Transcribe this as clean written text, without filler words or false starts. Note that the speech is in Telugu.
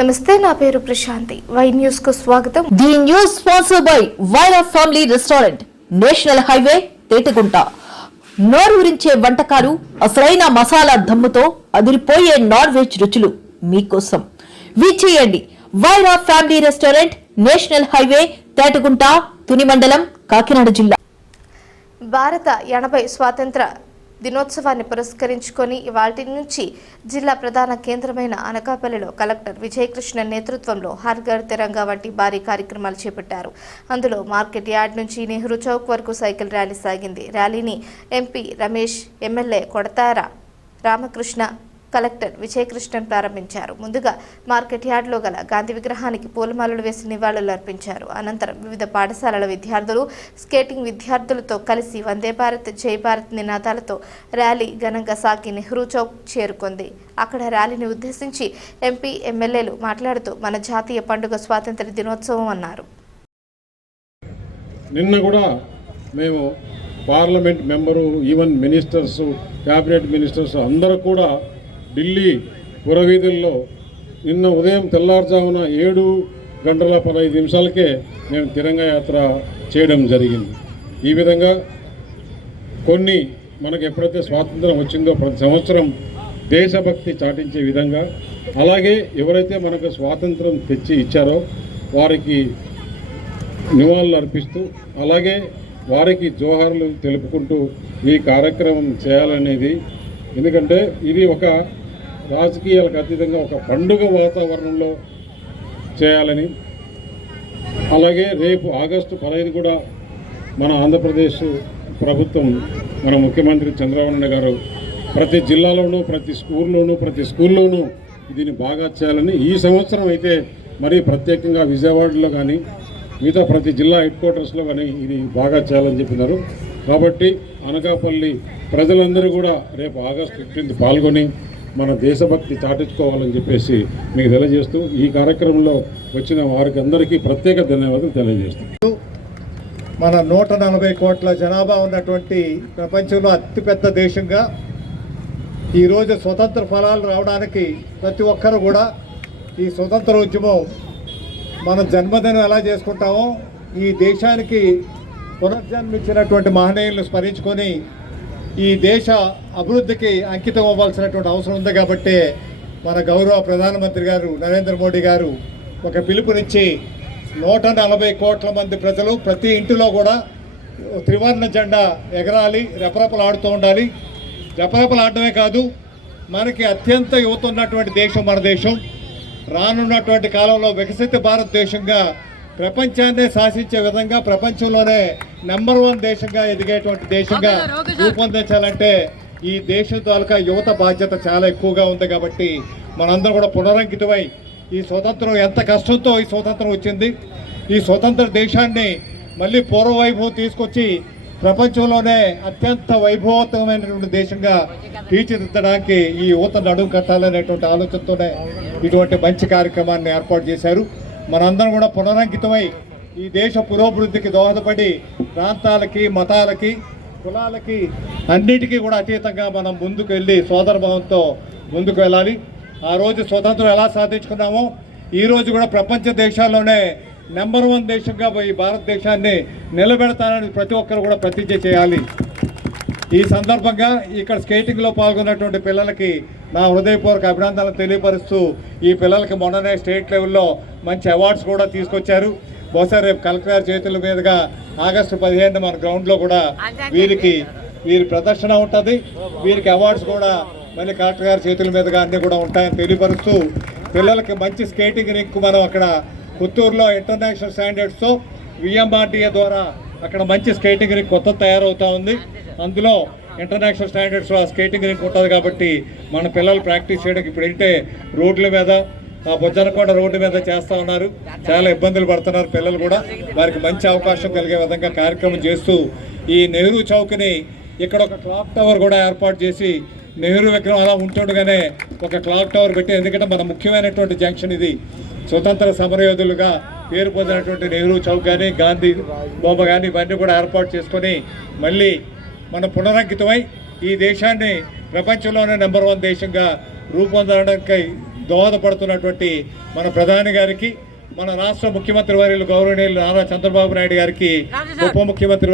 నమస్తే, నా పేరు ప్రశాంతి. వై న్యూస్ కు స్వాగతం. The news sponsor by Vaira family restaurant, national highway, Tetagunta. నోరూరించే వంటకాలు, అసలైన మసాలా దమ్ముతో అదిరిపోయే నాన్ వెజ్ రుచులు మీకోసం. విచ్చేయండి Vaira family restaurant, national highway, Tetagunta, Tuni మండలం, కాకినాడ జిల్లా. భారత 80 స్వాతంత్ర దినోత్సవాన్ని పురస్కరించుకొని ఇవాల్టి నుంచి జిల్లా ప్రధాన కేంద్రమైన అనకాపల్లిలో కలెక్టర్ విజయకృష్ణ నేతృత్వంలో హర్ ఘర్ తిరంగా వంటి భారీ కార్యక్రమాలు చేపట్టారు. అందులో మార్కెట్ యార్డ్ నుంచి నెహ్రూ చౌక్ వరకు సైకిల్ ర్యాలీ సాగింది. ర్యాలీని MP Ramesh, MLA Kodatara Ramakrishna, collector Vijayakrishnan ప్రారంభించారు. ముందుగా మార్కెట్ యార్డ్లో గల గాంధీ విగ్రహానికి పూలమాలలు వేసి నివాళులు అర్పించారు. అనంతరం వివిధ పాఠశాలల విద్యార్థులు, స్కేటింగ్ విద్యార్థులతో కలిసి వందే భారత్, జై భారత్ నినాదాలతో ర్యాలీ ఘనంగా సాగి నెహ్రూ చౌక్ చేరుకుంది. అక్కడ ర్యాలీని ఉద్దేశించి ఎంపీ, ఎమ్మెల్యేలు మాట్లాడుతూ మన జాతీయ పండుగ స్వాతంత్ర దినోత్సవం అన్నారు. నిన్న కూడా మేము parliament member, even ministers, cabinet ministers అందరూ కూడా ఢిల్లీ పురవీధుల్లో నిన్న ఉదయం తెల్లారుజామున 7:15 మేము తిరంగా యాత్ర చేయడం జరిగింది. ఈ విధంగా కొన్ని మనకు ఎప్పుడైతే స్వాతంత్రం వచ్చిందో ప్రతి సంవత్సరం దేశభక్తి చాటించే విధంగా, అలాగే ఎవరైతే మనకు స్వాతంత్రం తెచ్చి ఇచ్చారో వారికి నివాళులు అర్పిస్తూ, అలాగే వారికి జోహార్లు తెలుపుకుంటూ ఈ కార్యక్రమం చేయాలనేది. ఎందుకంటే ఇది ఒక రాజకీయాలకు అతీతంగా ఒక పండుగ వాతావరణంలో చేయాలని. అలాగే రేపు ఆగస్టు 15 కూడా మన ఆంధ్రప్రదేశ్ ప్రభుత్వం, మన ముఖ్యమంత్రి చంద్రబాబు నాయుడు గారు ప్రతి జిల్లాలోనూ, ప్రతి స్కూల్లోనూ దీన్ని బాగా చేయాలని, ఈ సంవత్సరం అయితే మరీ ప్రత్యేకంగా విజయవాడలో కానీ మిగతా ప్రతి జిల్లా హెడ్ క్వార్టర్స్లో కానీ ఇది బాగా చేయాలని చెప్పినారు. కాబట్టి అనకాపల్లి ప్రజలందరూ కూడా రేపు ఆగస్టు 15 పాల్గొని మన దేశభక్తి చాటించుకోవాలని చెప్పేసి మీకు తెలియజేస్తూ, ఈ కార్యక్రమంలో వచ్చిన వారికి అందరికీ ప్రత్యేక ధన్యవాదాలు తెలియజేస్తూ, మన 140 కోట్ల జనాభా ఉన్నటువంటి ప్రపంచంలో అతిపెద్ద దేశంగా ఈరోజు స్వతంత్ర ఫలాలు రావడానికి ప్రతి ఒక్కరు కూడా ఈ స్వతంత్ర ఉద్యమం మన జన్మదినం ఎలా చేసుకుంటామో ఈ దేశానికి పునర్జన్మించినటువంటి మహనీయులను స్మరించుకొని ఈ దేశ అభివృద్ధికి అంకితం అవ్వాల్సినటువంటి అవసరం ఉంది. కాబట్టి మన గౌరవ ప్రధానమంత్రి గారు నరేంద్ర మోడీ గారు ఒక పిలుపునిచ్చి 140 కోట్ల మంది ప్రజలు ప్రతి ఇంటిలో కూడా త్రివర్ణ జెండా ఎగరాలి, రెపరెపలాడుతూ ఉండాలి. రెపరెపలాడటమే కాదు, మనకి అత్యంత యువత ఉన్నటువంటి దేశం మన దేశం. రానున్నటువంటి కాలంలో వికసిత భారతదేశంగా ప్రపంచాన్నే శాసించే విధంగా, ప్రపంచంలోనే నెంబర్ 1 దేశంగా ఎదిగేటువంటి దేశంగా రూపొందించాలంటే ఈ దేశం తాలూకా యువత బాధ్యత చాలా ఎక్కువగా ఉంది. కాబట్టి మనందరం కూడా పునరంకితమై ఈ స్వతంత్రం, ఎంత కష్టంతో ఈ స్వతంత్రం వచ్చింది, ఈ స్వతంత్ర దేశాన్ని మళ్ళీ పూర్వవైభవం తీసుకొచ్చి ప్రపంచంలోనే అత్యంత వైభవతమైనటువంటి దేశంగా తీర్చిదిద్దడానికి ఈ యువత నడుము కట్టాలనేటువంటి ఆలోచనతోనే ఇటువంటి మంచి కార్యక్రమాన్ని ఏర్పాటు చేశారు. మనందరం కూడా పునరంకితమై ఈ దేశ పురోభివృద్ధికి దోహదపడి ప్రాంతాలకి, మతాలకి, కులాలకి అన్నిటికీ కూడా అతీతంగా మనం ముందుకు వెళ్ళి సోదరభావంతో ముందుకు వెళ్ళాలి. ఆ రోజు స్వతంత్రం ఎలా సాధించుకున్నామో ఈరోజు కూడా ప్రపంచ దేశాల్లోనే నెంబర్ 1 దేశంగా ఈ భారతదేశాన్ని నిలబెడతానని ప్రతి ఒక్కరు కూడా ప్రతిజ్ఞ చేయాలి. ఈ సందర్భంగా ఇక్కడ స్కేటింగ్లో పాల్గొన్నటువంటి పిల్లలకి నా హృదయపూర్వక అభినందనలు తెలియపరుస్తూ, ఈ పిల్లలకి మొన్ననే స్టేట్ లెవెల్లో మంచి అవార్డ్స్ కూడా తీసుకొచ్చారు. బహుశా రేపు కలెక్టర్ గారి చేతుల మీదుగా ఆగస్టు 15 మన గ్రౌండ్లో కూడా వీరి ప్రదర్శన ఉంటుంది. వీరికి అవార్డ్స్ కూడా మళ్ళీ కలెక్టర్ గారి చేతుల మీదుగా అన్నీ కూడా ఉంటాయని తెలియపరుస్తూ, పిల్లలకి మంచి స్కేటింగ్ రింక్ మనం అక్కడ పుత్తూరులో ఇంటర్నేషనల్ స్టాండర్డ్స్తో విఎంఆర్టీఏ ద్వారా అక్కడ మంచి స్కేటింగ్ రింక్ కొత్త తయారవుతూ ఉంది. అందులో ఇంటర్నేషనల్ స్టాండర్డ్స్ ఆ స్కేటింగ్ రింక్ ఉంటుంది. కాబట్టి మన పిల్లలు ప్రాక్టీస్ చేయడానికి ఇప్పుడు ఏంటంటే రోడ్ల మీద, బొజ్జనకొండ రోడ్డు మీద చేస్తూ ఉన్నారు. చాలా ఇబ్బందులు పడుతున్నారు పిల్లలు కూడా. వారికి మంచి అవకాశం కలిగే విధంగా కార్యక్రమం చేస్తూ ఈ నెహ్రూ చౌక్ని ఇక్కడ ఒక క్లాక్ టవర్ కూడా ఏర్పాటు చేసి, నెహ్రూ విగ్రహం అలా ఉంటుండగానే ఒక క్లాక్ టవర్ పెట్టి, ఎందుకంటే మన ముఖ్యమైనటువంటి జంక్షన్ ఇది. స్వతంత్ర సమరయోధులుగా పేరు పొందినటువంటి నెహ్రూ చౌక్ కానీ, గాంధీ బొమ్మ కానీ ఇవన్నీ కూడా ఏర్పాటు చేసుకొని మళ్ళీ మనం పునరంకితమై ఈ దేశాన్ని ప్రపంచంలోనే నెంబర్ 1 దేశంగా రూపొందడానికి దోహదపడుతున్నటువంటి మన ప్రధాని గారికి, మన రాష్ట్ర ముఖ్యమంత్రి వర్యులు గౌరవనీయులు నారా చంద్రబాబు నాయుడు గారికి, ఉప ముఖ్యమంత్రి